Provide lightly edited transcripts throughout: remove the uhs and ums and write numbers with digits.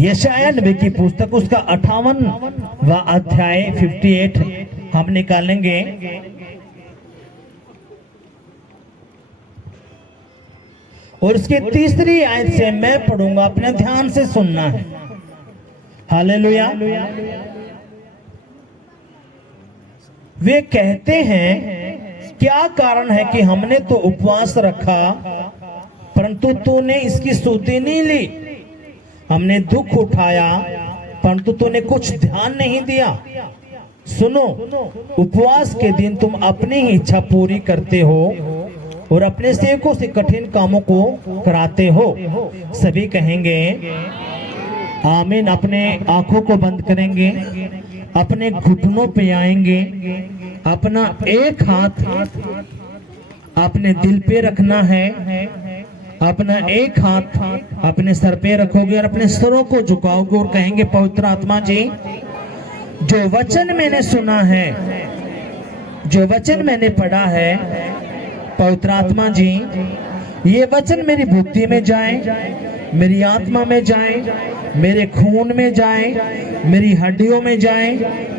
यशायाह नबी की पुस्तक उसका 58वां अध्याय 58 हम निकालेंगे। और इसके तीसरी आयत से मैं पढ़ूंगा, अपने ध्यान से सुनना है। हालेलुया। वे कहते हैं, क्या कारण है कि हमने तो उपवास रखा परंतु तूने इसकी सुधि नहीं ली। हमने दुख उठाया परंतु तूने कुछ ध्यान नहीं दिया। सुनो, उपवास के दिन तुम अपनी ही इच्छा पूरी करते हो और अपने सेवकों से कठिन कामों को कराते हो। सभी कहेंगे आमीन। अपने आंखों को बंद करेंगे, अपने घुटनों पे आएंगे, अपना एक हाथ अपने दिल पे रखना है, अपना एक हाथ अपने सर पे रखोगे और अपने सरों को झुकाओगे और कहेंगे पवित्र आत्मा जी, जो वचन मैंने सुना है, जो वचन मैंने पढ़ा है, पवित्र आत्मा जी ये वचन मेरी बुद्धि में जाए, मेरी आत्मा में जाए, मेरे खून में जाए, मेरी हड्डियों में जाए,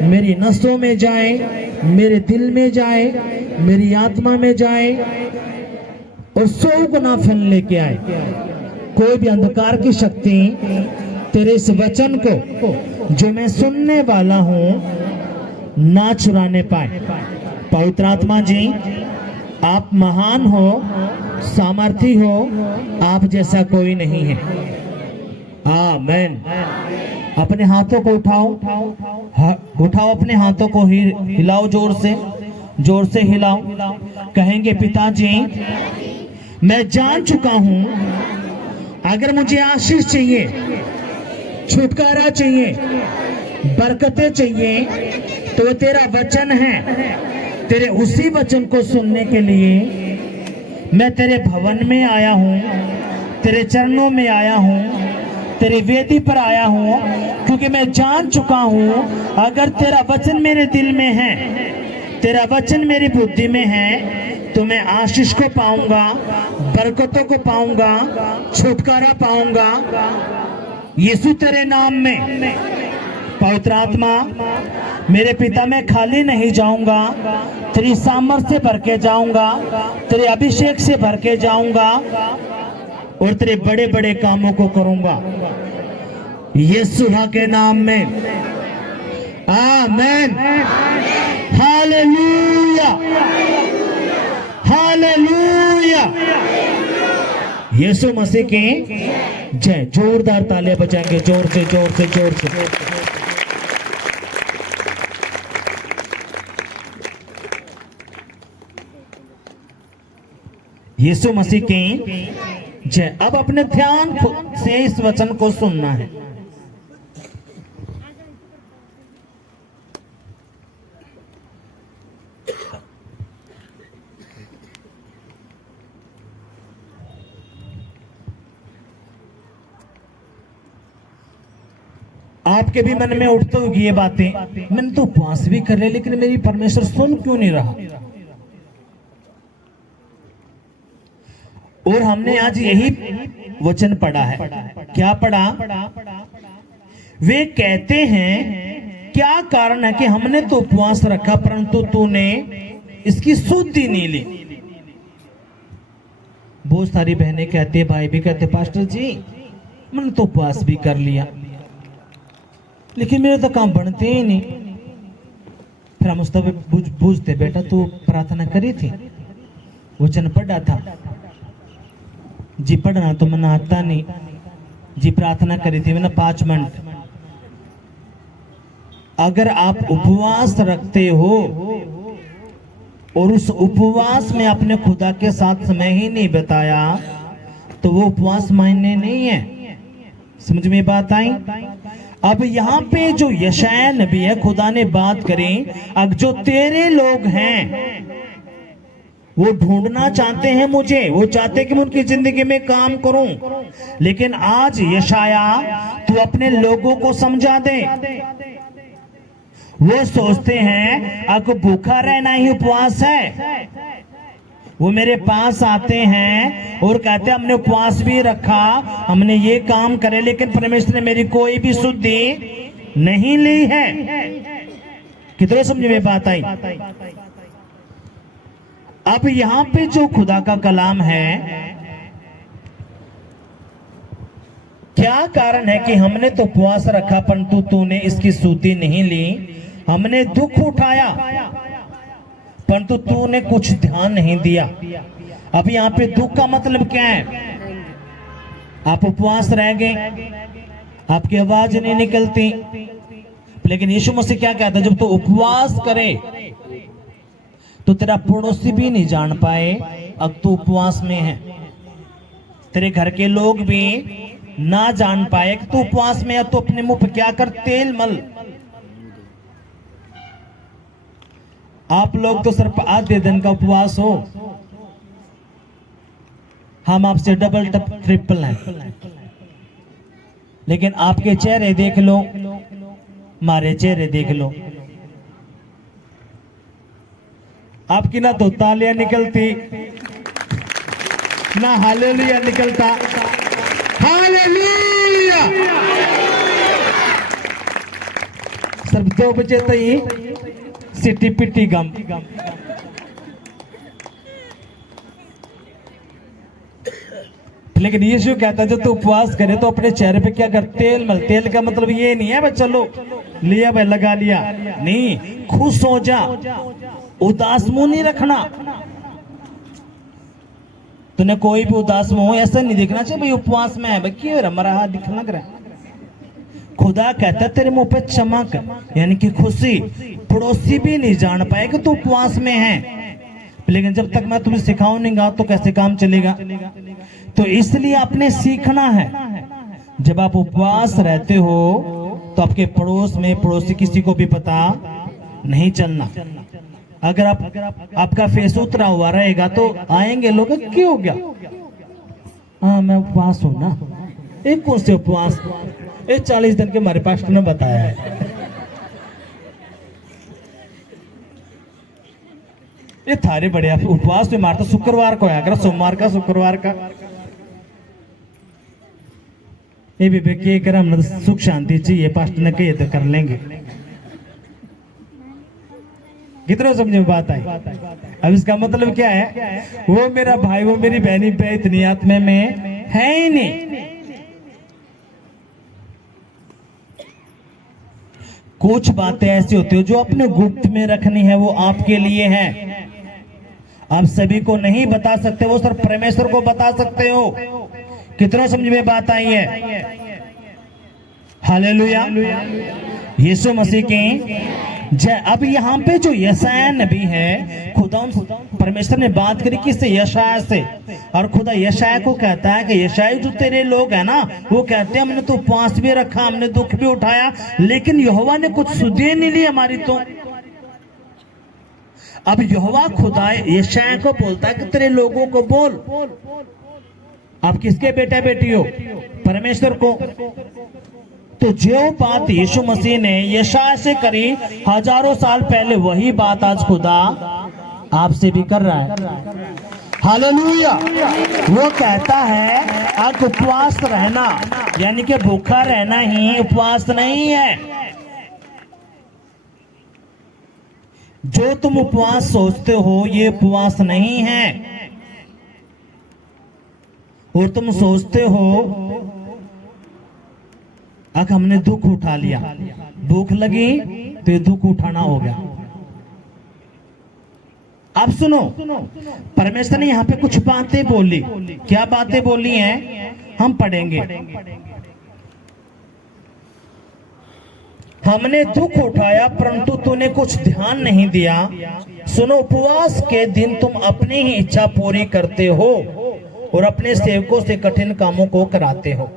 मेरी नसों में जाए, मेरे दिल में जाए, मेरी आत्मा में जाए और 100 गुना फल लेके आए। कोई भी अंधकार की शक्ति तेरे इस वचन को जो मैं सुनने वाला हूं ना चुराने पाए। पवित्र आत्मा जी आप महान हो, सामर्थी हो, आप जैसा कोई नहीं है। आमीन। अपने हाथों को उठाओ, उठाओ अपने हाथों को, हिलाओ, जोर से हिलाओ। कहेंगे पिताजी मैं जान चुका हूं अगर मुझे आशीष चाहिए, छुटकारा चाहिए, बरकतें चाहिए तो तेरा वचन है। तेरे उसी वचन को सुनने के लिए मैं तेरे भवन में आया हूं, तेरे चरणों में आया हूं, तेरी वेदी पर आया हूं, क्योंकि मैं जान चुका हूं अगर तेरा वचन मेरे दिल में है, तेरा वचन मेरी बुद्धि में है तो मैं आशीष को पाऊंगा, बरकतों को पाऊंगा, छुटकारा पाऊंगा यीशु तेरे नाम में। पवित्र आत्मा मेरे पिता मैं खाली नहीं जाऊंगा, तेरी सामर्थ से भर के जाऊंगा, तेरे अभिषेक से भर के जाऊंगा और तेरे बड़े बड़े कामों को करूंगा यीशु के नाम में। आमीन। Hallelujah, hallelujah. यीशु मसीह की जय। जोरदार तालियां बजाएंगे, जोर से जोर से जोर से। यीशु मसीह की जय। अब अपने ध्यान से इस वचन को सुनना है। आपके भी मन में उठते होगी ये बातें, मैंने तो उपवास भी कर लिया लेकिन मेरी परमेश्वर सुन क्यों नहीं रहा। और हमने आज यही वचन पढ़ा है। क्या पढ़ा? वे कहते हैं क्या कारण है कि हमने तो उपवास रखा परंतु तूने इसकी सुधि नहीं ली। बहुत सारी बहनें कहती है, भाई भी कहते, पास्टर जी मैंने तो उपवास भी कर लिया लेकिन मेरे तो काम बनते ही नहीं। फिर हम उस तब पूछते, बेटा तू प्रार्थना करी थी, वचन पढ़ा था? जी पढ़ना तो मैंने आता नहीं। जी प्रार्थना करी थी मैंने 5 मिनट। अगर आप उपवास रखते हो और उस उपवास में अपने खुदा के साथ समय ही नहीं बिताया तो वो उपवास मायने नहीं है। समझ में बात आई? अब यहाँ पे जो यशायाह नबी है, खुदा ने बात करी, अब जो तेरे लोग हैं वो ढूंढना चाहते हैं मुझे, वो चाहते हैं कि मैं उनकी जिंदगी में काम करूं, लेकिन आज यशायाह तू अपने लोगों को समझा दे। वो सोचते हैं आपको भूखा रहना ही उपवास है, वो मेरे पास आते हैं और कहते हैं हमने उपवास भी रखा, हमने ये काम करे, लेकिन परमेश्वर ने मेरी कोई भी शुद्धि नहीं ली है। कितने समझ में बात आई? अब यहां पे जो खुदा का कलाम है, क्या कारण है कि हमने तो उपवास रखा परंतु तूने इसकी शुद्धि नहीं ली, हमने दुख उठाया परंतु तूने कुछ ध्यान नहीं दिया। अब यहाँ पे दुख का मतलब क्या है? आप उपवास रह गए, आपकी आवाज नहीं निकलती, लेकिन यीशु मसीह क्या कहता है, जब तू उपवास करे तो तेरा पड़ोसी भी नहीं जान पाए अब तू उपवास में है, तेरे घर के लोग भी ना जान पाए कि तू उपवास में है। तो अपने मुंह पे क्या कर, तेल मल। आप लोग तो सिर्फ आधे दिन का उपवास हो, हम आपसे डबल ट्रिपल हैं, लेकिन आपके चेहरे देख लो, हमारे चेहरे देख लो, आपकी ना तो तालियां निकलती ना हालेलुया निकलता। हालेलुया! सिर्फ 2 बजे तो ही सिटी पिटी गम। लेकिन यीशु कहता है जब तू उपवास करे तो अपने चेहरे पे क्या कर, तेल मल। तेल का मतलब ये नहीं है भाई चलो लिया भाई लगा लिया, नहीं, खुश हो जा, उदास मुंह नहीं रखना। तूने कोई भी उदास मुंह ऐसा नहीं दिखना चाहिए भाई उपवास में है, भाई क्यों हमारा हाथ दिखने लग रहा है। खुदा कहता है तेरे मुंह पे चमक यानी कि खुशी पड़ोसी भी नहीं जान पाए कि तू उपवास में है। लेकिन जब तक मैं तुम्हें सिखाऊंगा तो कैसे काम चलेगा? तो इसलिए आपने सीखना है, जब आप उपवास रहते हो तो आपके पड़ोस में पड़ोसी किसी को भी पता नहीं चलना। अगर आपका फेस उतरा हुआ रहेगा तो आएंगे लोग, क्यों हो गया? हाँ मैं उपवास हूं ना। एक कौन से उपवास? 40 दिन के हमारे पास्टर ने बताया है। ये थारे बड़े उपवास में मारता शुक्रवार को आया कर, सोमवार का शुक्रवार का ये भी के कर, हम सुख शांति चाहिए, पास्टर ने कही तो कर लेंगे। कितना समझ में बात आई? अब इसका मतलब क्या है, वो मेरा भाई वो मेरी बहनी पे इतनी आत्मा में है ही नहीं। कुछ बातें ऐसी होती है जो अपने गुप्त में रखनी है, वो आपके लिए है, आप सभी को नहीं बता सकते, वो सिर्फ परमेश्वर को बता सकते हो। कितना समझ में बात आई है? हालेलुया, यीशु मसीह की जय। अब यहाँ पे जो यशाया नबी है, खुदा परमेश्वर ने बात करी किससे? यशाया से। और खुदा यशाया को कहता है कि यशाया जो तेरे लोग है ना, वो कहते हैं हमने तो उपवास भी रखा, हमने दुख भी उठाया, लेकिन यहोवा ने कुछ सुधे नहीं ली हमारी। तो अब यहोवा खुदा यशाया को बोलता है कि तेरे लोगों को बोल। आप किसके बेटा बेटी हो? परमेश्वर को। तो जो बात यीशु मसीह ने यशाया से करी हजारों साल पहले, वही बात आज खुदा आपसे भी कर रहा है। हालेलुया! वो कहता है आप उपवास रहना, यानी कि भूखा रहना ही उपवास नहीं है। जो तुम उपवास सोचते हो ये उपवास नहीं है। और तुम सोचते हो अगर हमने दुख उठा लिया, भूख लगी तो ये दुख उठाना हो गया। अब सुनो, परमेश्वर ने यहाँ पे कुछ बातें बोली। क्या बातें बोली हैं हम पढ़ेंगे। हमने दुख उठाया परंतु तूने कुछ ध्यान नहीं दिया। सुनो, उपवास के दिन तुम अपनी ही इच्छा पूरी करते हो और अपने सेवकों से कठिन कामों को कराते हो।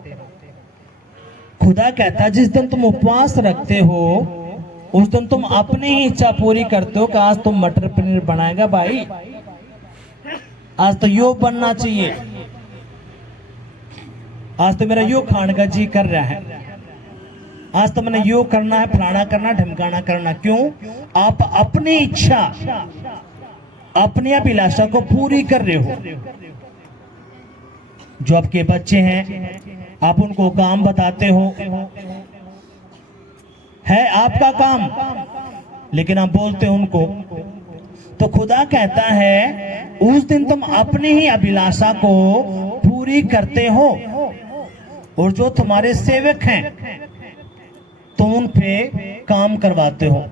खुदा कहता है जिस दिन तुम उपवास रखते हो उस दिन तुम अपनी ही इच्छा पूरी करते हो कि आज तुम मटर पनीर बनाएगा भाई, आज तो यो बनना चाहिए, आज तो मेरा यो खाने का जी कर रहा है, आज तो मैंने यो करना है, फलाना करना, ढमकाना करना। क्यों? आप अपनी इच्छा अपनी अभिलाषा को पूरी कर रहे हो। जो आपके बच्चे हैं, आप उनको काम बताते हो, है आपका काम, लेकिन आप बोलते हो उनको। तो खुदा कहता है उस दिन तुम अपनी ही अभिलाषा को पूरी करते हो, और जो तुम्हारे सेवक हैं तुम उन पे काम करवाते हो।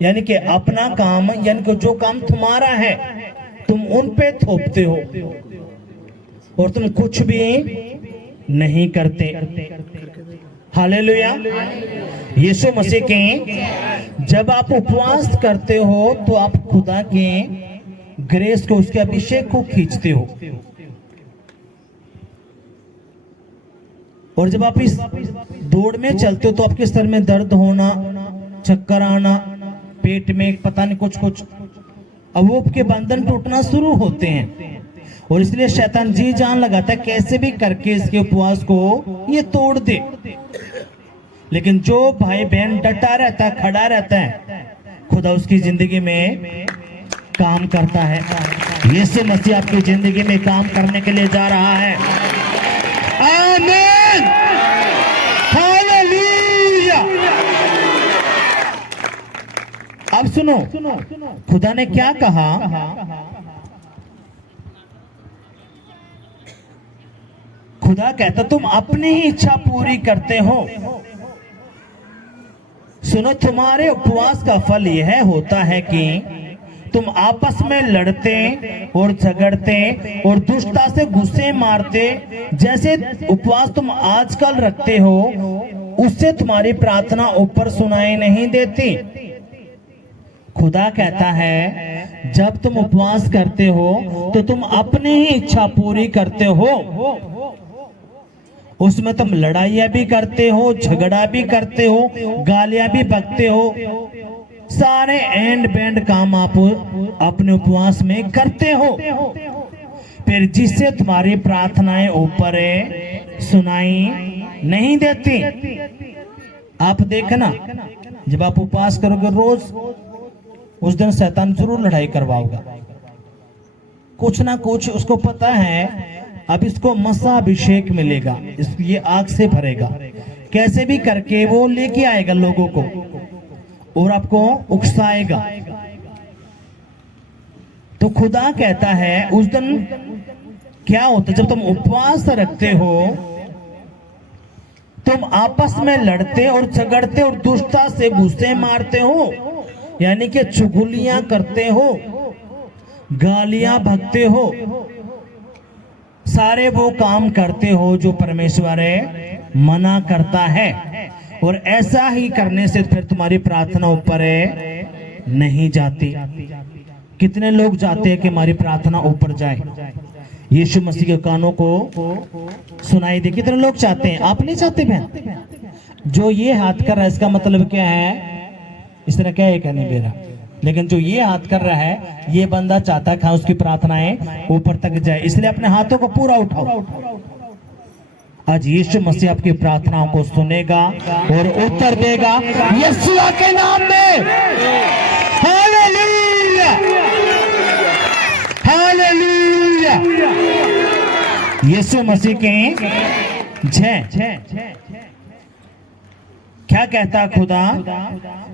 यानी कि अपना काम, यानी कि जो काम तुम्हारा है तुम उन पे थोपते हो, और तुम कुछ भी नहीं करते। हालेलुया। यीशु मसीह के जब आप उपवास करते हो तो आप खुदा के ग्रेस को, उसके अभिषेक को खींचते हो। और जब आप इस दौड़ में चलते हो तो आपके सर में दर्द होना, चक्कर आना, पेट में पता नहीं कुछ अवूब के बंधन टूटना शुरू होते हैं। और इसलिए शैतान जी जान लगाता है कैसे भी करके इसके उपवास को ये तोड़ दे। लेकिन जो भाई बहन डटा रहता है, खड़ा रहता है, खुदा उसकी जिंदगी में काम करता है। यीशु मसीह आपकी जिंदगी में काम करने के लिए जा रहा है। आमीन, हालेलुया। अब सुनो खुदा ने क्या कहा। खुदा कहता तुम अपनी ही इच्छा पूरी करते हो। सुनो, तुम्हारे उपवास का फल यह होता है कि तुम आपस में लड़ते और झगड़ते और दुष्टता से गुस्से मारते। जैसे उपवास तुम आजकल रखते हो उससे तुम्हारी प्रार्थना ऊपर सुनाई नहीं देती। खुदा कहता है जब तुम उपवास करते हो तो तुम अपनी ही इच्छा पूरी करते हो। उसमें तुम लड़ाइयां भी करते हो, झगड़ा भी करते हो, गालियां भी बकते हो, सारे एंड बैंड काम आप अपने उपवास में करते हो। फिर जिससे तुम्हारी प्रार्थनाएं ऊपर सुनाई नहीं देती। आप देखना, जब आप उपवास करोगे रोज, उस दिन शैतान जरूर लड़ाई करवाओगा। कुछ ना कुछ उसको पता है अब इसको मसा अभिषेक मिलेगा, ये आग से भरेगा, कैसे भी करके वो लेके आएगा लोगों को और आपको उकसाएगा। तो खुदा कहता है उस दिन क्या होता है, जब तुम उपवास रखते हो तुम आपस में लड़ते और झगड़ते और दुष्टता से गुस्से मारते हो, यानी कि चुगलियां करते हो, गालियां भगते हो, सारे वो काम करते हो जो परमेश्वर मना करता है। और ऐसा ही करने से फिर तुम्हारी प्रार्थना ऊपर नहीं जाती। कितने लोग चाहते हैं कि हमारी प्रार्थना ऊपर जाए, यीशु मसीह के कानों को सुनाई दे? कितने लोग चाहते हैं? आप नहीं चाहते बहन? जो ये हाथ कर रहा है इसका मतलब क्या है? इस तरह क्या है कहने मेरा, लेकिन जो ये हाथ कर रहा है ये बंदा चाहता है उसकी प्रार्थनाएं ऊपर तक जाए। इसलिए अपने हाथों को पूरा उठाओ। आज यीशु मसीह आपकी प्रार्थनाओं को सुनेगा और उत्तर देगा यीशु के नाम में। Hallelujah, hallelujah. यीशु मसीह के जय। क्या कहता खुदा?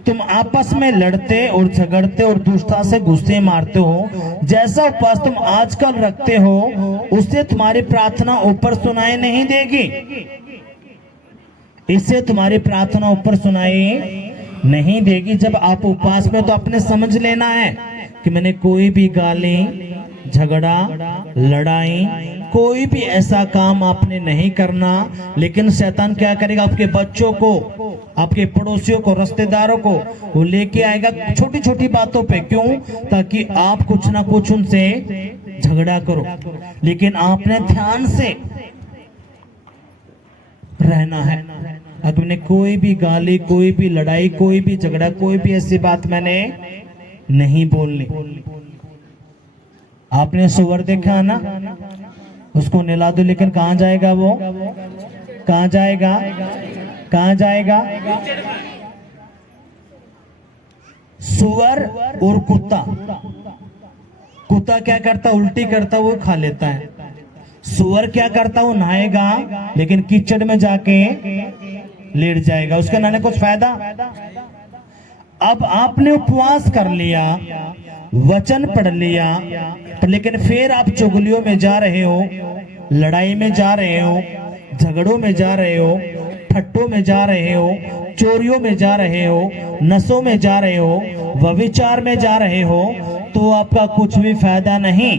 तुम आपस में लड़ते और झगड़ते और दुष्टता से गुस्से मारते हो। जैसा उपवास तुम आजकल रखते हो उससे तुम्हारी प्रार्थना ऊपर सुनाई नहीं देगी। इससे तुम्हारी प्रार्थना ऊपर सुनाई नहीं देगी। जब आप उपवास में तो अपने समझ लेना है कि मैंने कोई भी गाली, झगड़ा, लड़ाई, कोई भी ऐसा काम आपने नहीं करना। लेकिन शैतान क्या करेगा? आपके बच्चों को, आपके पड़ोसियों को, रिश्तेदारों को वो लेके आएगा छोटी छोटी बातों पे। क्यों? ताकि आप कुछ ना कुछ उनसे झगड़ा करो। लेकिन आपने ध्यान से रहना है। अगर मैंने कोई भी गाली, कोई भी लड़ाई, कोई भी झगड़ा, कोई भी ऐसी बात मैंने नहीं बोलनी। आपने सुअर देखा ना, उसको नहला दो, लेकिन कहां जाएगा वो? कहां जाएगा? कहां जाएगा? सुअर और कुत्ता। कुत्ता क्या करता, उल्टी करता, वो खा लेता है। सुअर क्या करता, वो नहाएगा लेकिन कीचड़ में जाके लेट जाएगा, उसका नहाने कुछ फायदा। अब आपने उपवास कर लिया, वचन पढ़ लिया, लेकिन फिर आप चुगलियों में जा रहे हो, लड़ाई में जा रहे हो, झगड़ों में जा रहे हो, ठट्टों में जा रहे हो, चोरियों में जा रहे हो, नशों में जा रहे हो, व्यभिचार में जा रहे हो, तो आपका कुछ भी फायदा नहीं।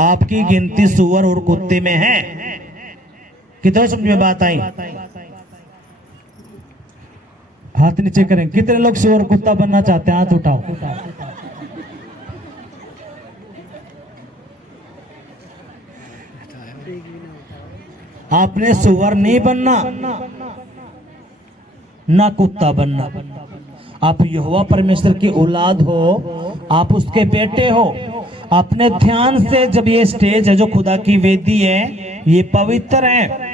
आपकी गिनती सुअर और कुत्ते में है। कितना समझ में बात आई? हाथ नीचे करें। कितने लोग सुअर कुत्ता बनना चाहते हैं? हाथ उठाओ। आपने सुअर नहीं बनना, ना कुत्ता बनना। आप यहोवा परमेश्वर की औलाद हो, आप उसके बेटे हो। अपने ध्यान से, जब ये स्टेज है जो खुदा की वेदी है, ये पवित्र है,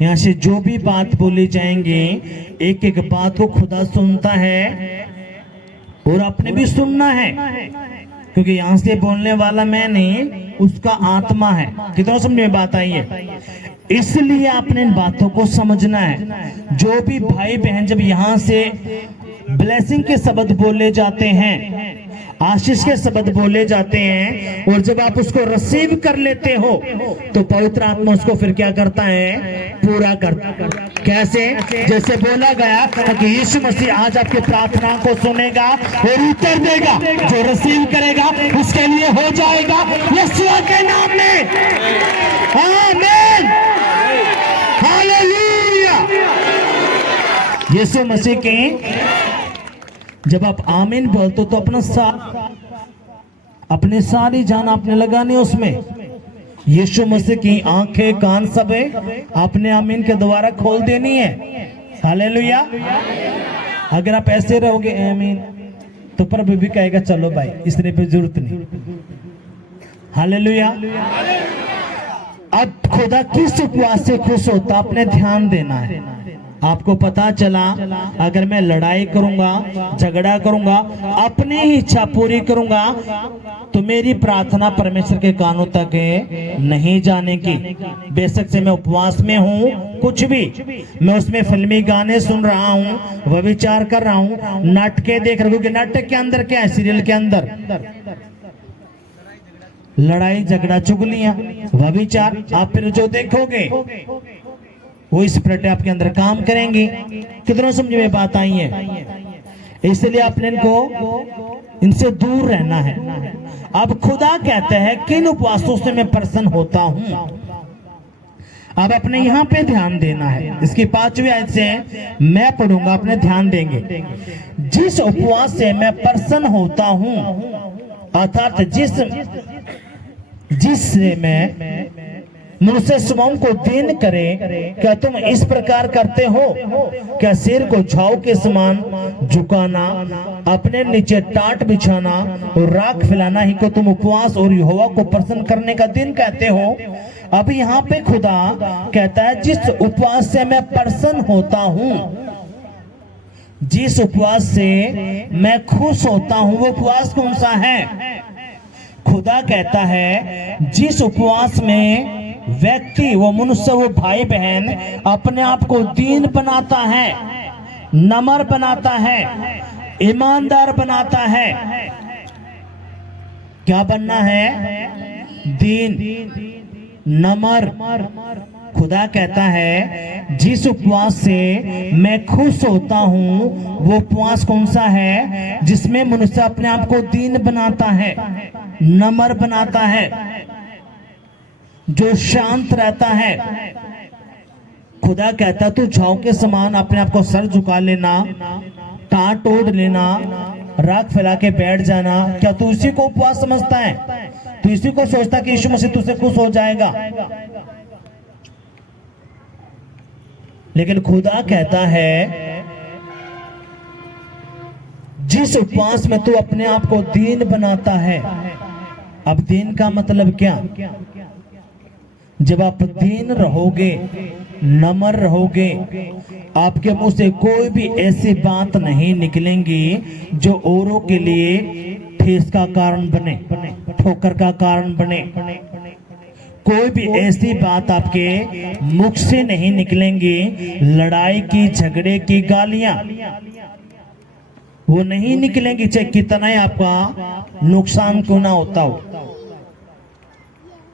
यहाँ से जो भी बात बोली जाएंगे, एक एक बात को खुदा सुनता है और आपने भी सुनना है, क्योंकि यहाँ से बोलने वाला मैं नहीं, उसका आत्मा है। कितना समझ में बात आई है? इसलिए आपने इन बातों को समझना है। जो भी भाई बहन जब यहाँ से ब्लेसिंग के शब्द बोले जाते हैं, आशीष के शब्द बोले जाते हैं, और जब आप उसको रिसीव कर लेते हो, तो पवित्र आत्मा उसको फिर क्या करता है? पूरा करता। कैसे? जैसे बोला गया कि यीशु मसीह आज आपकी प्रार्थना को सुनेगा और उत्तर देगा। जो रिसीव करेगा उसके लिए हो जाएगा, यीशु के नाम में। आमीन, हालेलुया। यीशु मसीह के जब आप आमीन बोलते हो तो अपने सारी जान आपने लगानी उसमें। यीशु मसीह की आंखें कान सब आपने आमीन के द्वारा खोल देनी है। हालेलुया। अगर आप ऐसे रहोगे आमीन, तो प्रभु भी कहेगा चलो भाई, इसने पे जरूरत नहीं। हालेलुया। अब खुदा किस उपवास से खुश होता, आपने ध्यान देना है। आपको पता चला, अगर मैं लड़ाई करूंगा, झगड़ा करूंगा, अपनी ही इच्छा पूरी करूंगा, तो मेरी प्रार्थना परमेश्वर के कानों तक नहीं जाने की। बेशक से मैं उपवास में हूँ, कुछ भी मैं उसमें फिल्मी गाने सुन रहा हूँ, व्यभिचार कर रहा हूँ, नाटकें देख रहा हूँ, क्योंकि नाटक के अंदर क्या है? सीरियल के अंदर लड़ाई झगड़ा चुगलियां व्यभिचार। आप फिर जो देखोगे वो स्पिरिट आपके अंदर काम करेंगी। कितना समझ में बात आई है? इसलिए आपने इनसे दूर रहना है। अब खुदा कहते हैं किन उपवासों से मैं प्रसन्न होता हूं। अब अपने यहाँ पे ध्यान देना है। इसकी 5वीं आयत से मैं पढ़ूंगा, अपने ध्यान देंगे। जिस उपवास से मैं प्रसन्न होता हूं, अर्थात जिससे मैं मुझसे स्वयं को दीन करे। क्या तुम इस प्रकार करते हो? क्या सिर को झाऊ के समान झुकाना, अपने नीचे टाट बिछाना और राख फैलाना ही को तुम उपवास और यहोवा को प्रसन्न करने का दिन कहते हो? अब यहाँ पे खुदा कहता है जिस उपवास से मैं प्रसन्न होता हूँ, जिस उपवास से मैं खुश होता हूँ, वो उपवास कौन सा है? खुदा कहता है जिस उपवास में व्यक्ति, वो मनुष्य, वो भाई बहन अपने आप को दीन बनाता है, नम्र बनाता है, ईमानदार बनाता है। क्या बनना है? दीन, नम्र। खुदा कहता है जिस उपवास से मैं खुश होता हूं, वो उपवास कौन सा है? जिसमें मनुष्य अपने आप को दीन बनाता है, नम्र बनाता है, जो शांत रहता है। खुदा कहता तू झाऊ के समान अपने आप को सर झुका लेना, टाट ओढ़ लेना, राख फैला के बैठ जाना। क्या तू इसी को उपवास समझता है? तू इसी को सोचता कि यीशु मसीह तुझसे खुश हो जाएगा? लेकिन खुदा कहता है जिस उपवास में तू अपने आप को दीन बनाता है। अब दीन का मतलब क्या? जब आप दीन रहोगे, नम्र रहोगे, आपके मुंह से कोई भी ऐसी बात नहीं निकलेंगी जो औरों के लिए ठेस का कारण बने, ठोकर का कारण बने। कोई भी ऐसी बात आपके मुख से नहीं निकलेंगी, लड़ाई की, झगड़े की, गालियां वो नहीं निकलेंगी, चाहे कितना ही आपका नुकसान क्यों ना होता हो।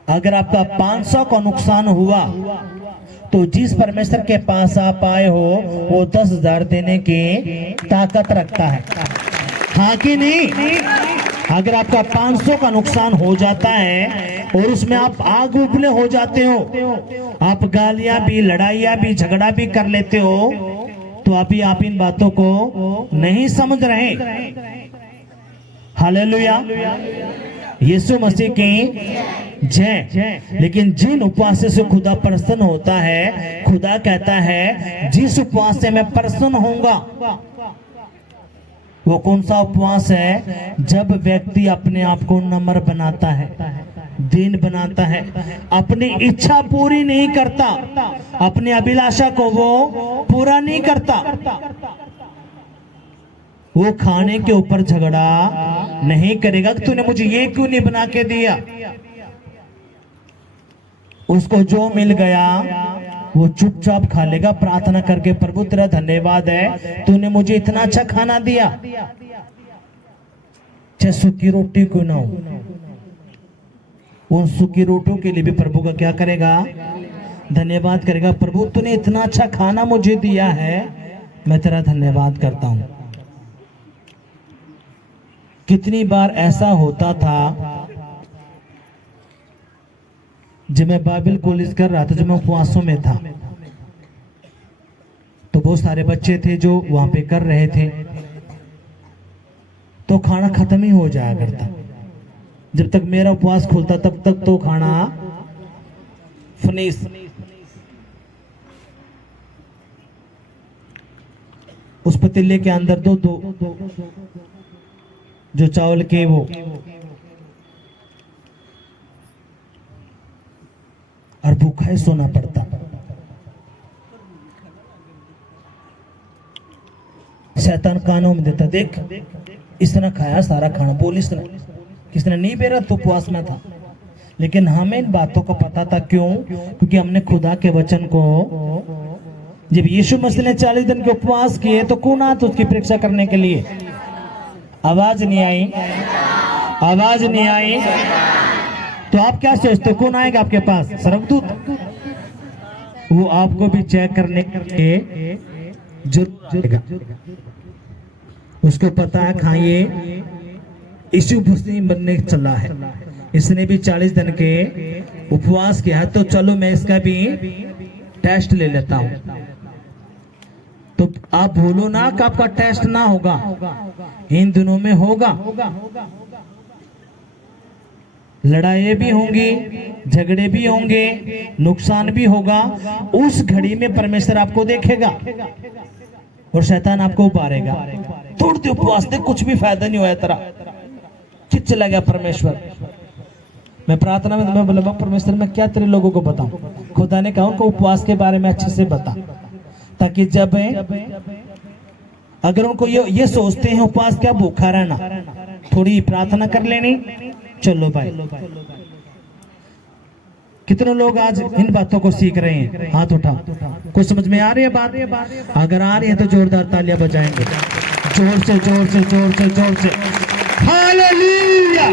अगर आपका 500 का नुकसान हुआ तो जिस परमेश्वर के पास आप आए हो वो 10,000 देने की ताकत रखता है, हाँ कि नहीं? अगर आपका 500 का नुकसान हो जाता है और उसमें आप आग उबले हो जाते हो, आप गालियां भी, लड़ाइयां भी, झगड़ा भी कर लेते हो, तो अभी आप इन बातों को नहीं समझ रहे। हालेलुया, यीशु मसीह की जय। लेकिन जिन उपवास से खुदा प्रसन्न होता है, खुदा कहता है जिस उपवास से मैं प्रसन्न होऊंगा, वो कौन सा उपवास है? जब व्यक्ति अपने आप को नम्र बनाता है, दीन बनाता है, अपनी इच्छा पूरी नहीं करता, अपनी अभिलाषा को वो पूरा नहीं करता, वो खाने के ऊपर झगड़ा नहीं करेगा कि तूने मुझे ये क्यों नहीं बना के दिया। उसको जो मिल गया वो चुपचाप खा लेगा, प्रार्थना करके, प्रभु तेरा धन्यवाद है, तूने मुझे इतना अच्छा खाना दिया, चाहे सूखी रोटी क्यों ना हो। उन सूखी रोटियों के लिए भी प्रभु का क्या करेगा? धन्यवाद करेगा। प्रभु तूने इतना अच्छा खाना मुझे दिया है, मैं तेरा धन्यवाद करता हूं। कितनी बार ऐसा होता था, जब मैं बाइबल कॉलेज कर रहा था, जब मैं उपवासों में था, तो बहुत सारे बच्चे थे जो वहां पे कर रहे थे, तो खाना खत्म ही हो जाया करता। जब तक मेरा उपवास खुलता तब तक तो खाना फिनिश। उस पतीले के अंदर दो जो चावल के वो और भूखा ही सोना पड़ता। शैतान कानों में देता, देख इसने खाया सारा खाना, बोल इसने, किसने नहीं बेरा तो उपवास में था। लेकिन हमें इन बातों को पता था, क्यों? क्योंकि हमने खुदा के वचन को, जब यीशु मसीह ने 40 दिन के उपवास किए तो कौन आया उसकी परीक्षा करने के लिए? आवाज नहीं आई, आवाज नहीं आई। तो आप क्या सोचते, कौन आएगा आपके पास? स्वर्गदूत। वो आपको भी चेक करने के जरूरत, उसको पता है खाइए यीशु मसीह बनने चला है, इसने भी 40 दिन के उपवास किया है, तो चलो मैं इसका भी टेस्ट ले लेता हूं। तो आप भूलो ना कि आपका टेस्ट ना होगा, इन दिनों में होगा। लड़ाई भी होंगी, झगड़े भी होंगे, नुकसान भी होगा। उस घड़ी में परमेश्वर आपको देखेगा और शैतान आपको उबारेगा, तोड़ दे उपवास, दे कुछ भी फायदा नहीं हुआ तेरा, चित चला गया परमेश्वर। मैं प्रार्थना में तुम्हें बोला, परमेश्वर मैं क्या तेरे लोगों को बताऊं? खुदा ने कहा उनको उपवास के बारे में अच्छे से बता, ताकि जब अगर उनको ये सोचते हैं उपवास क्या, भूखा रहना, थोड़ी प्रार्थना कर लेनी, चलो भाई। कितने लोग आज इन बातों को सीख रहे हैं? हाथ उठा। कुछ समझ में आ रही है बात? अगर आ रही है तो जोरदार तालियां बजाएंगे, जोर से, जोर से, जोर से, जोर से। हालेलुया,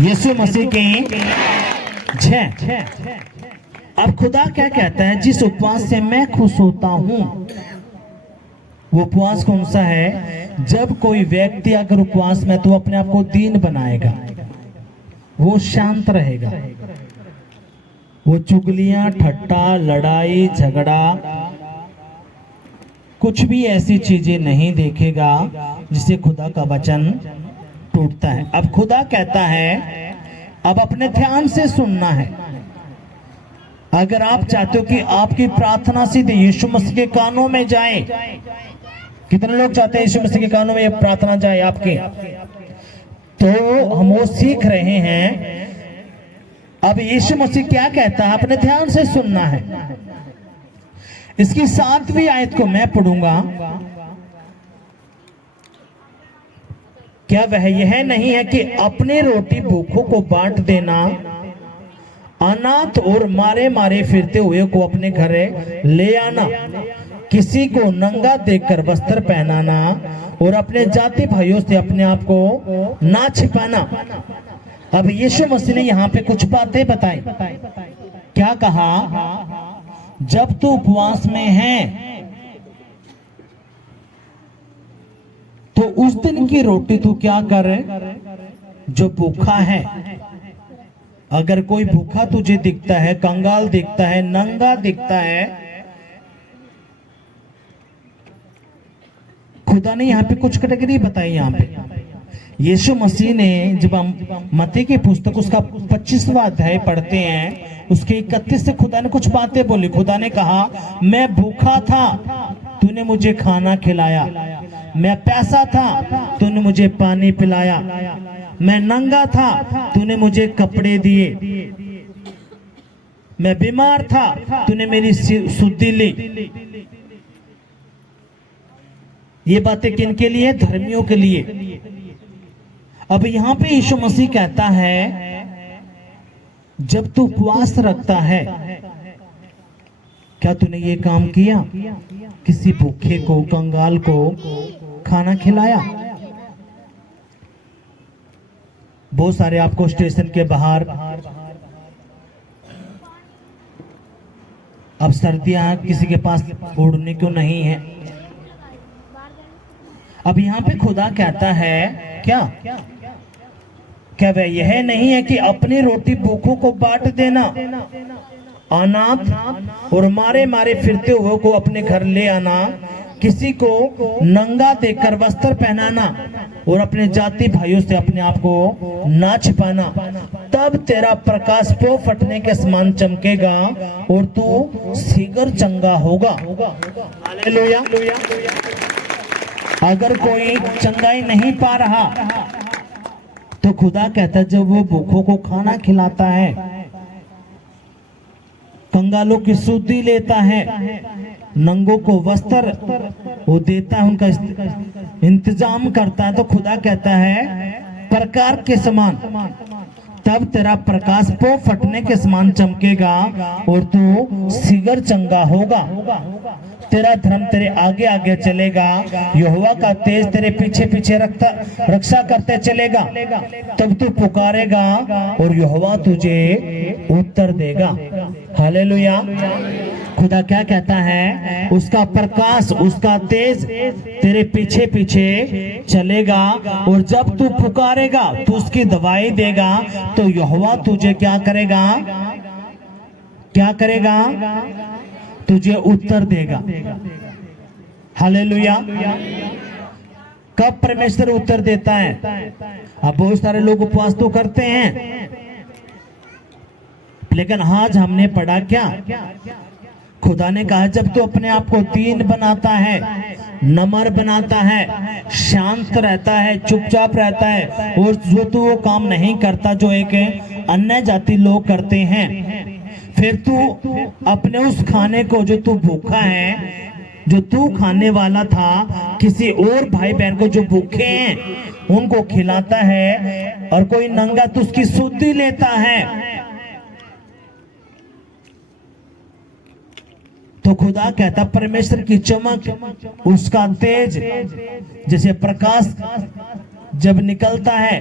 यीशु मसीह की जय। अब खुदा क्या कहता है? जिस उपवास से मैं खुश होता हूं, वो उपवास कौन सा है? जब कोई व्यक्ति अगर उपवास में, तो अपने आप को दीन बनाएगा, वो शांत रहेगा, वो चुगलियां, ठट्टा, लड़ाई, झगड़ा, कुछ भी ऐसी चीजें नहीं देखेगा जिससे खुदा का वचन टूटता है। अब खुदा कहता है अब अपने ध्यान से सुनना है। अगर आप चाहते हो कि आपकी प्रार्थना सीधे यीशु मसीह के कानों में जाए, कितने लोग चाहते हैं यीशु मसीह के कानों में ये प्रार्थना जाए आपके? तो हम वो सीख रहे हैं अब यीशु मसीह क्या कहता है, अपने ध्यान से सुनना है। इसकी 7वीं आयत को मैं पढ़ूंगा। क्या वह यह नहीं है कि अपनी रोटी भूखों को बांट देना, अनाथ और मारे मारे फिरते हुए को अपने घर ले आना, किसी को नंगा देखकर वस्त्र पहनाना और अपने जाति भाइयों से अपने आप को ना छिपाना। अब यीशु मसीह ने यहाँ पे कुछ बातें बताई। क्या कहा, जब तू उपवास में है तो उस दिन की रोटी तू क्या कर, जो भूखा है, अगर कोई भूखा तुझे दिखता है, कंगाल दिखता है, नंगा दिखता है, खुदा ने यहाँ पे कुछ कैटेगरी बताई। यहाँ पे यीशु मसीह ने, जब हम मत्ती की पुस्तक उसका 25वां अध्याय पढ़ते हैं, उसके 31 से खुदा ने कुछ बातें बोली। खुदा ने कहा, मैं भूखा था, तूने मुझे खाना खिलाया, मैं प्यासा था, तूने मुझे पानी पिलाया, मैं नंगा था, तूने मुझे कपड़े दिए, मैं बीमार था, तूने मेरी सुधि ली। ये बातें किन के लिए? धर्मियों के लिए। अब यहां पे यीशु मसीह कहता है, जब तू उपवास रखता है, क्या तूने ये काम किया? किसी भूखे को, कंगाल को खाना खिलाया? बहुत सारे आपको स्टेशन के बाहर, अब सर्दियां, किसी के पास ओढ़ने को नहीं है। अब यहाँ पे खुदा कहता है, क्या वह यह नहीं है कि अपनी रोटी भूखों को बांट देना, अनाथ और मारे मारे फिरते हुए को अपने घर ले आना, किसी को नंगा देखकर वस्त्र पहनाना और अपने जाति भाइयों से अपने आप को ना छिपाना, तब तेरा प्रकाश पो फटने के समान चमकेगा और तू शीघ्र चंगा होगा। हालेलुया। अगर कोई चंगाई नहीं पा रहा तो खुदा कहता है, जब वो भूखों को खाना खिलाता है, कंगालों की सुधि लेता है, नंगों को वस्त्र वो देता है, उनका इंतजाम करता है, तो खुदा कहता है प्रकार के समान, तब तेरा प्रकाश पो फटने के समान चमकेगा और तू शीघ्र चंगा होगा। तेरा धर्म तेरे आगे आगे चलेगा, यहोवा का तेज तेरे पीछे पीछे रक्षा करते चलेगा। तब तू पुकारेगा और यहोवा तुझे उत्तर देगा। हालेलुया। खुदा क्या कहता है, उसका प्रकाश, उसका तेज तेरे पीछे पीछे चलेगा, और जब तू पुकारेगा, तू उसकी दवाई देगा, तो यहोवा तुझे क्या करेगा? क्या करेगा? तुझे उत्तर देगा। हालेलुया। कब परमेश्वर उत्तर देता है? अब बहुत सारे लोग उपवास तो करते हैं, लेकिन आज हमने पढ़ा क्या? खुदा ने कहा, जब तू अपने आप को दीन बनाता है, नम्र बनाता है, शांत रहता है, चुपचाप रहता है, और जो तू वो काम नहीं करता जो एक अन्य जाति लोग करते हैं, फिर तू अपने उस खाने को, जो तू भूखा है, जो तू खाने वाला था, किसी और भाई बहन को जो भूखे हैं उनको खिलाता है, और कोई नंगा तो उसकी सुधि लेता है। तो खुदा कहता, परमेश्वर की चमक, उसका तेज, जैसे प्रकाश जब निकलता है,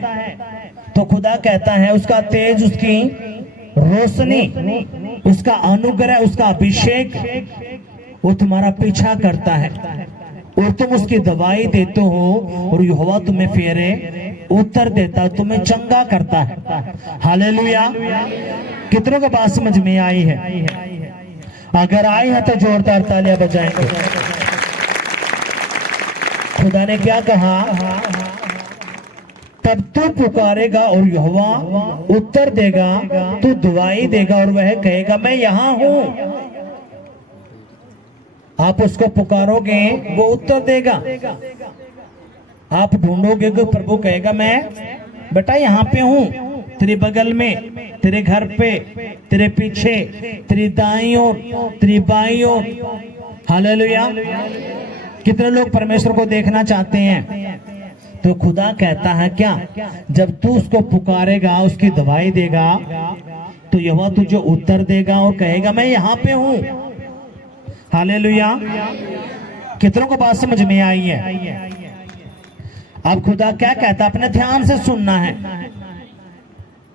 तो खुदा कहता है उसका तेज, उसकी रोशनी, उसका अनुग्रह, उसका अभिषेक वो तुम्हारा पीछा करता है, और तुम उसकी दवाई देते हो, और यहोवा तुम्हें फिर उत्तर देता, तुम्हें चंगा करता है। हालेलुया। कितनों को बात समझ में आई है? अगर आई है तो जोरदार तालियां बजाएंगे। खुदा ने क्या कहा? तब तू पुकारेगा और यहोवा उत्तर देगा, तू दुआई देगा और वह कहेगा मैं यहां हूं। आप उसको पुकारोगे, वो उत्तर देगा। आप ढूंढोगे, प्रभु कहेगा मैं बेटा यहां पे हूं, तेरे बगल में। तेरे घर पे, तेरे पीछे, तेरी दाईं ओर, तेरी बाईं ओर। हालेलुया। कितने लोग परमेश्वर को देखना चाहते हैं? तो खुदा कहता है क्या, जब तू उसको पुकारेगा, उसकी दवाई देगा, तो यहोवा तुझे उत्तर देगा और कहेगा मैं यहाँ पे हूँ। हालेलुया। कितनों को बात समझ में आई है? अब खुदा क्या कहता, अपने ध्यान से सुनना है।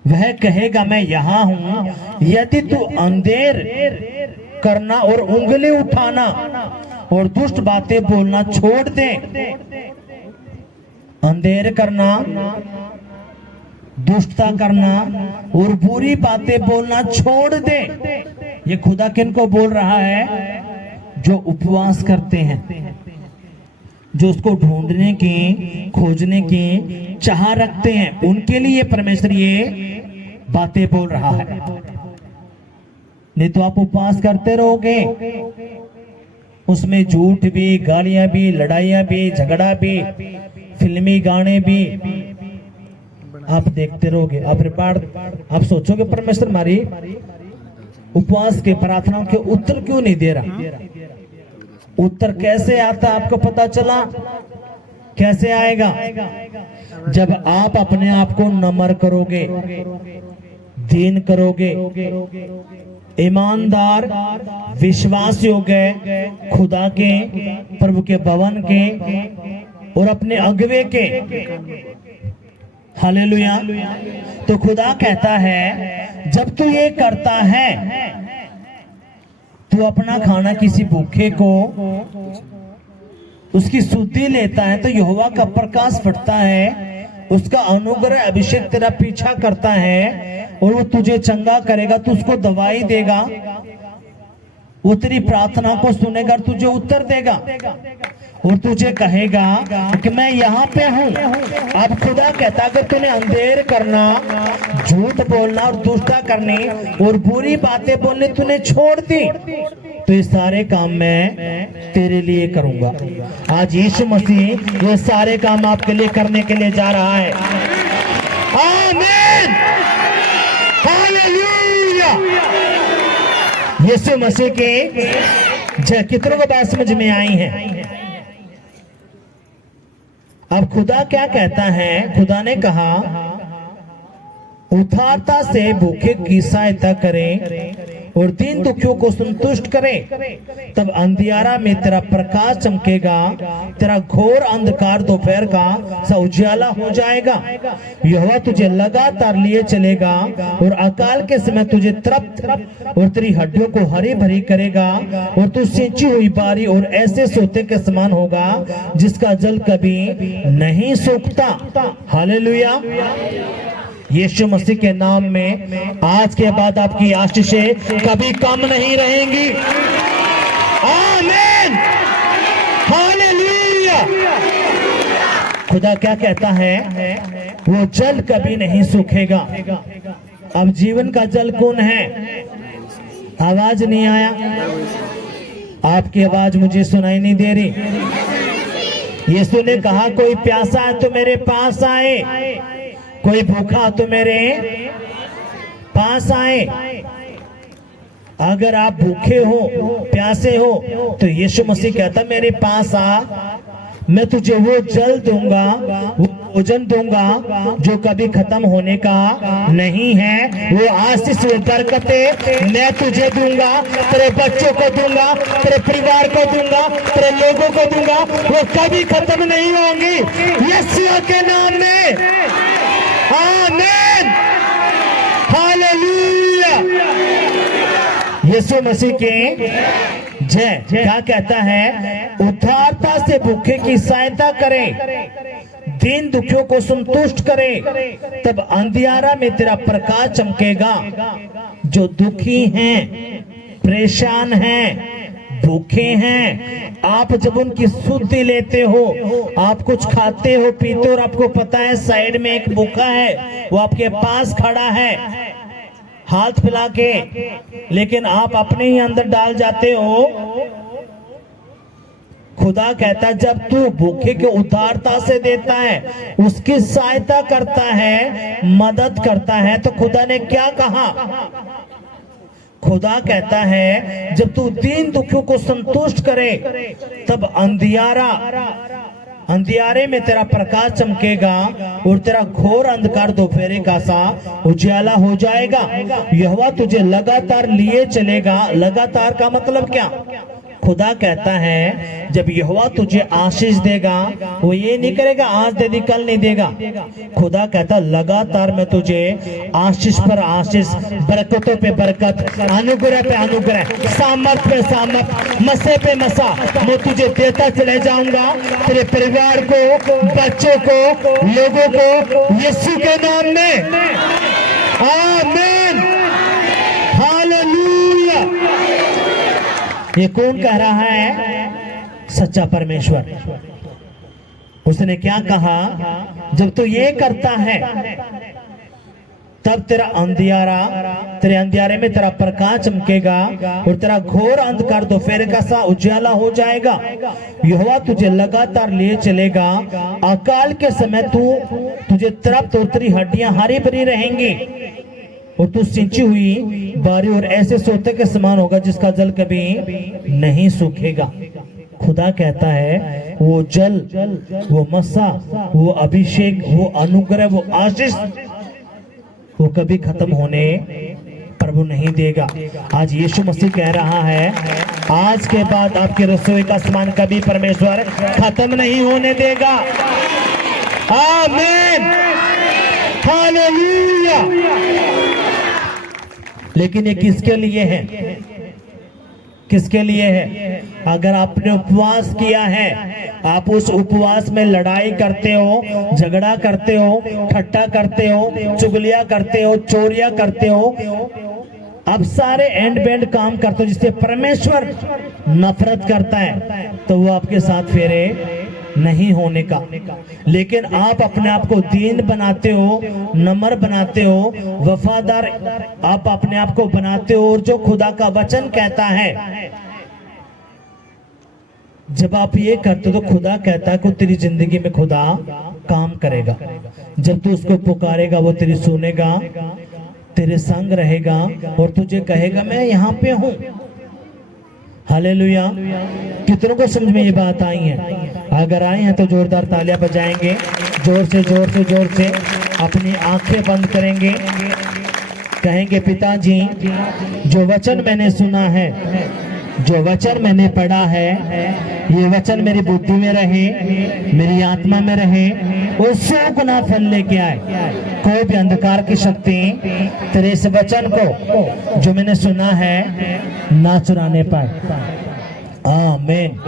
वह कहेगा मैं यहाँ हूँ, यदि तू अंधेर करना और उंगली उठाना और दुष्ट बातें बोलना छोड़ दे। अंधेर करना, दुष्टता करना और बुरी बातें बोलना छोड़ दे। ये खुदा किनको बोल रहा है? जो उपवास करते हैं, जो उसको ढूंढने की, खोजने की चाह रखते हैं, उनके लिए परमेश्वर ये बातें बोल रहा है। नहीं तो आप उपवास करते रहोगे, उसमें झूठ भी, गालियां भी, लड़ाइयां भी, झगड़ा भी, फिल्मी गाने भी आप देखते रहोगे। आप सोचोगे परमेश्वर हमारी उपवास के, प्रार्थनाओं के उत्तर क्यों नहीं दे रहा? उत्तर कैसे आता आपको पता चला? कैसे आएगा? जब आप अपने आप को नम्र करोगे, दीन करोगे, ईमानदार, विश्वास योग्य, खुदा के, प्रभु के भवन के और अपने अगवे के। हालेलुया। तो खुदा कहता है जब तू ये करता है, तू अपना खाना किसी भूखे को उसकी शुद्धि लेता है, तो यहोवा का प्रकाश फटता है, उसका अनुग्रह अभिषेक तेरा पीछा करता है और वो तुझे चंगा करेगा, तू उसको दवाई देगा, वो तेरी प्रार्थना को सुनेगा, तुझे उत्तर देगा और तुझे कहेगा कि मैं यहाँ पे हूँ। अब खुदा कहता कि तूने अंधेर करना, झूठ बोलना और दुष्टता करनी और बुरी बातें बोलनी तूने छोड़ दी, तो ये सारे काम मैं तेरे लिए करूंगा। आज यीशु मसीह ये सारे काम आपके लिए करने के लिए जा रहा है। आमीन, हालेलुया। यीशु मसीह के कितनों को बात समझ में आई है? अब खुदा क्या कहता है? खुदा ने कहा उदारता से भूखे की सहायता करें और दीन दुखियों को संतुष्ट करें, तब अंधियारा में तेरा प्रकाश चमकेगा, तेरा घोर अंधकार दोपहर का सा उजाला हो जाएगा। यहोवा तुझे लगातार लिए चलेगा और अकाल के समय तुझे तृप्त और तेरी हड्डियों को हरी भरी करेगा और तू सिंची हुई बारी और ऐसे सोते के समान होगा जिसका जल कभी नहीं सूखता। हालेलुया। यीशु मसीह के नाम में आज के बाद आपकी आशीषें कभी कम नहीं रहेंगी। आमीन, हालेलुया। खुदा क्या कहता है? वो जल कभी नहीं सूखेगा। अब जीवन का जल कौन है? आवाज नहीं आया? आपकी आवाज मुझे सुनाई नहीं दे रही। यीशु ने कहा कोई प्यासा है तो मेरे पास आए, कोई भूखा तो मेरे पास आए। अगर आप भूखे हो, प्यासे हो, तो यीशु मसीह कहता मेरे पास आ, मैं तुझे वो जल दूंगा, वो भोजन दूंगा जो कभी खत्म होने का नहीं है। वो आशीष, वो बरकतें मैं तुझे दूंगा, तेरे बच्चों को दूंगा, तेरे परिवार को दूंगा, तेरे लोगों को दूंगा, वो कभी खत्म नहीं होंगी। यीशु के नाम में आमीन, हालेलुया। यीशु मसीह के जय। क्या कहता है? उदारता से भूखे की सहायता करें, दीन दुखियों को संतुष्ट करें, तब अंधियारा में तेरा प्रकाश चमकेगा। जो दुखी हैं, परेशान हैं, भूखे हैं, आप जब उनकी शुद्धि लेते हो, आप कुछ खाते हो, पीते हो और आपको पता है साइड में एक भूखा है, वो आपके पास खड़ा है हाथ फैला के, लेकिन आप अपने ही अंदर डाल जाते हो। खुदा कहता है जब तू भूखे के उदारता से देता है, उसकी सहायता करता है, मदद करता है, तो खुदा ने क्या कहा? खुदा कहता है जब तू दीन दुखियों को संतुष्ट करे तब अंधियारे में तेरा प्रकाश चमकेगा और तेरा घोर अंधकार दोपहर का सा उजाला हो जाएगा। यहोवा तुझे लगातार लिए चलेगा। लगातार का मतलब क्या? खुदा कहता है जब यहोवा तुझे आशीष देगा, वो ये नहीं करेगा आज दे दी कल नहीं देगा। खुदा कहता लगातार मैं तुझे आशीष पर आशीष, बरकतों पे बरकत, अनुग्रह पे अनुग्रह, सामर्थ पे सामर्थ, मसे पे मसा मैं तुझे देता चले जाऊंगा। तेरे परिवार को, बच्चों को, लोगों को यीशु के नाम में। आमीन, हालेलुया। ये कौन कह रहा है? सच्चा परमेश्वर। उसने क्या कहा? जब तू ये करता है तब तेरे अंधियारे में तेरा प्रकाश चमकेगा और तेरा घोर अंधकार दोपहर का सा उजाला हो जाएगा। यहोवा तुझे लगातार लिए चलेगा। अकाल के समय तुझे तड़प और तेरी हड्डियां हरी भरी रहेंगी और तू सिंची हुई बारी और ऐसे सोते के समान होगा जिसका जल कभी नहीं सूखेगा। खुदा कहता है वो जल, वो मसा, वो अभिषेक, वो अनुग्रह, वो आशीष वो कभी खत्म होने प्रभु नहीं देगा। आज यीशु मसीह कह रहा है आज के बाद आपके रसोई का सामान कभी परमेश्वर खत्म नहीं होने देगा। आमीन, हालेलुया। लेकिन ये किसके लिए है? किसके लिए है? अगर आपने उपवास किया है, आप उस उपवास में लड़ाई करते हो, झगड़ा करते हो, ठट्टा करते हो, चुगलियां करते हो, चोरियां करते हो, अब सारे एंड बैंड काम करते हो जिससे परमेश्वर नफरत करता है, तो वो आपके साथ फेरे नहीं होने का। लेकिन आप अपने आप को दीन बनाते हो, नम्र बनाते हो, वफादार आप अपने आप को बनाते हो और जो खुदा का वचन कहता है जब आप ये करते हो तो खुदा कहता है कि तेरी जिंदगी में खुदा काम करेगा। जब तू उसको पुकारेगा वो तेरी सुनेगा, तेरे संग रहेगा और तुझे कहेगा मैं यहाँ पे हूँ। हालेलुया। कितनों को समझ में ये बात आई है? अगर आई हैं तो जोरदार तालियां बजाएंगे, जोर से जोर से जोर से अपनी आंखें बंद करेंगे, कहेंगे पिताजी जो वचन मैंने सुना है, जो वचन मैंने पढ़ा है, ये वचन मेरी बुद्धि में रहे, मेरी आत्मा में रहे और 100 गुना फल लेके आए। कोई भी अंधकार की शक्ति तेरे इस वचन को जो मैंने सुना है ना चुराने पाए। आमीन।